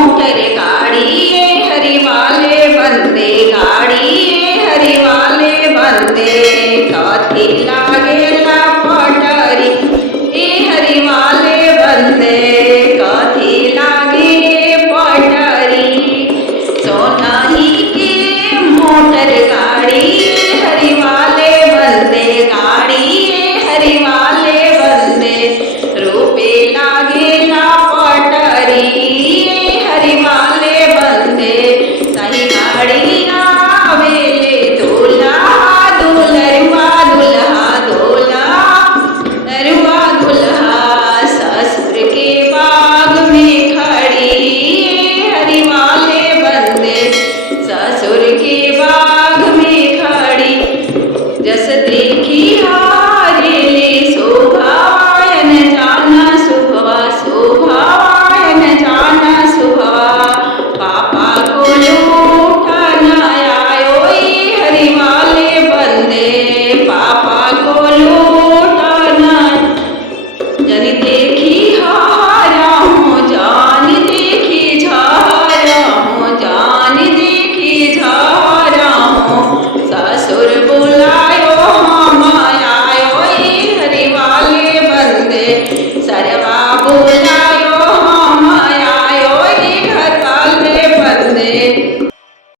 Motor गाड़ी ये हरी वाले बंदे, गाड़ी ये हरी वाले बंदे, कथी लागेला पटरी ए हरी वाले बंदे, कथी लागे पटरी। सोनाही के मोटर गाड़ी ये हरी वाले बंदे, गाड़ी ये हरी वाले बंदे, रूपे लागेला पटरी ये हरी वाले बंदे। सही गाड़ी आवेले दूल्हा दुल्हरुआ, दुल्हा दूल्हा नरुआ दुल्हा, ससुर के बाग में खड़ी ये हरी वाले बंदे, ससुर के बाग में खड़ी। जस देखी